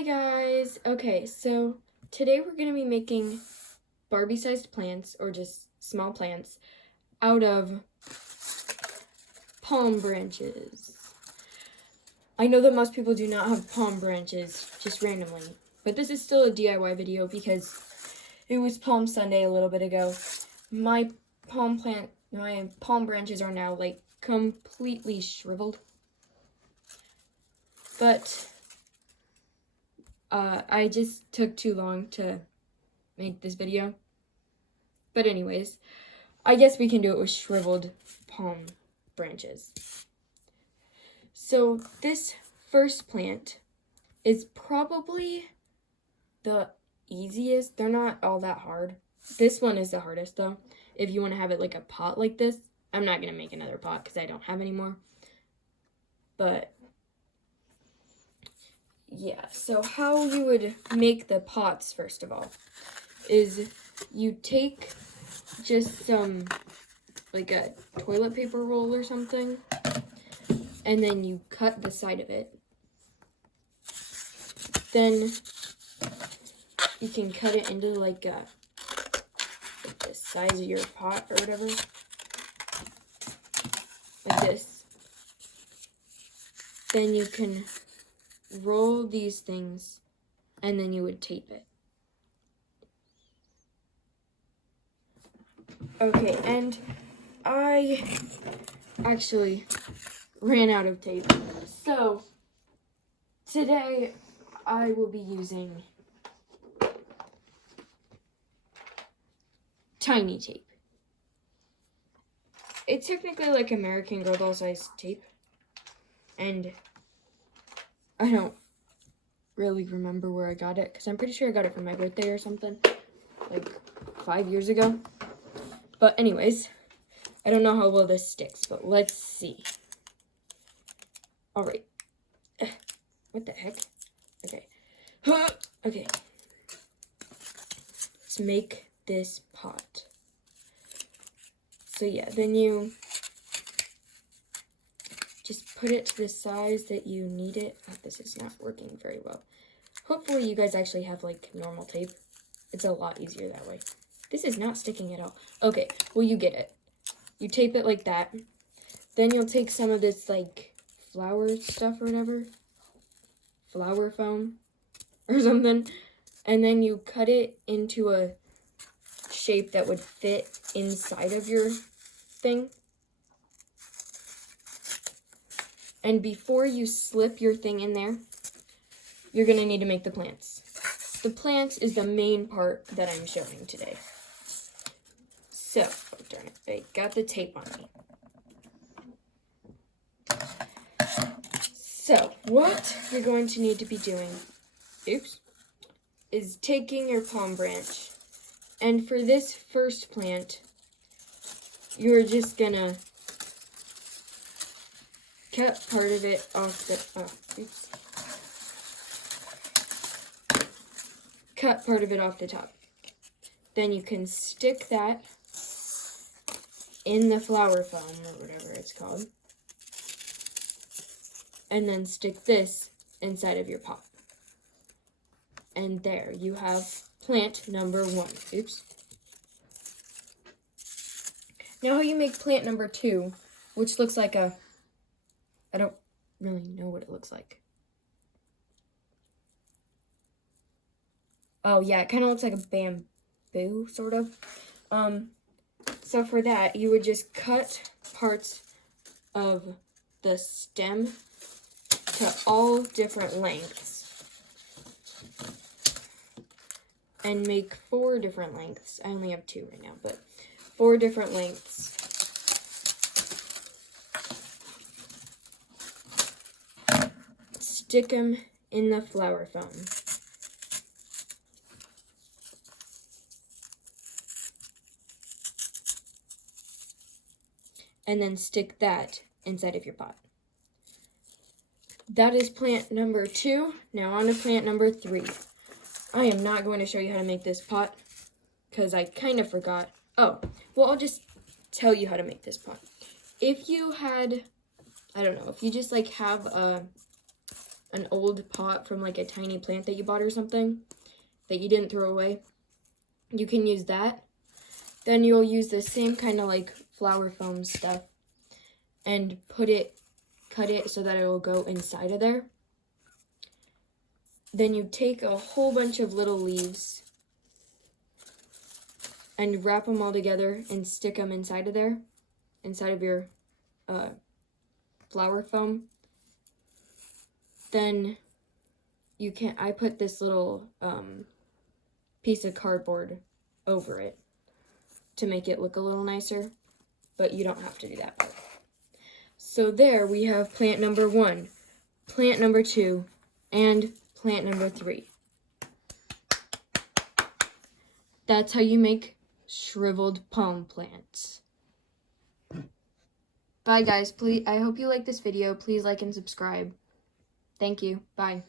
Hi guys! Okay, so today we're going to be making Barbie-sized plants, or just small plants, out of palm branches. I know that most people do not have palm branches, just randomly, but this is still a DIY video because it was Palm Sunday a little bit ago. My palm branches are now like completely shriveled, but I just took too long to make this video. But anyways, I guess we can do it with shriveled palm branches. So this first plant is probably the easiest. They're not all that hard. This one is the hardest though. If you want to have it like a pot like this. I'm not going to make another pot because I don't have any more. But yeah, so how you would make the pots, first of all, is you take just some, like a toilet paper roll or something, and then you cut the side of it. Then you can cut it into like the size of your pot or whatever, like this. Then you can roll these things, and then you would tape it. Okay, and I actually ran out of tape. So today I will be using tiny tape. It's technically like American Girl doll size tape. And I don't really remember where I got it, because I'm pretty sure I got it for my birthday or something, like 5 years ago. But anyways, I don't know how well this sticks, but let's see. Alright. What the heck? Okay. Okay. Let's make this pot. So yeah, then you just put it to the size that you need it. Oh, this is not working very well. Hopefully you guys actually have like normal tape. It's a lot easier that way. This is not sticking at all. Okay, well you get it. You tape it like that. Then you'll take some of this like flower stuff or whatever. Flower foam or something. And then you cut it into a shape that would fit inside of your thing. And before you slip your thing in there, you're going to need to make the plants. The plants is the main part that I'm showing today. So, oh darn it, I got the tape on me. So, what you're going to need to be doing, is taking your palm branch. And for this first plant, you're just going to cut part of it off the, cut part of it off the top. Then you can stick that in the flower foam, or whatever it's called. And then stick this inside of your pot. And there, you have plant number 1. Now how you make plant number 2, which looks like a, I don't really know what it looks like. Oh yeah, it kind of looks like a bamboo, sort of. So for that, you would just cut parts of the stem to all different lengths. And make 4 different lengths. I only have 2 right now, but 4 different lengths. Stick them in the flower foam. And then stick that inside of your pot. That is plant number 2. Now on to plant number 3. I am not going to show you how to make this pot because I kind of forgot. Oh, well, I'll just tell you how to make this pot. If you had, I don't know, if you just like have a an old pot from like a tiny plant that you bought or something that you didn't throw away, you can use that. Then you'll use the same kind of like flower foam stuff and cut it so that it will go inside of there. Then you take a whole bunch of little leaves and wrap them all together and stick them inside of there, inside of your flower foam. Then I put this little piece of cardboard over it to make it look a little nicer, but you don't have to do that part. So there we have plant number 1, plant number 2, and plant number 3. That's how you make shriveled palm plants. Bye guys, please, I hope you like this video. Please like and subscribe. Thank you. Bye.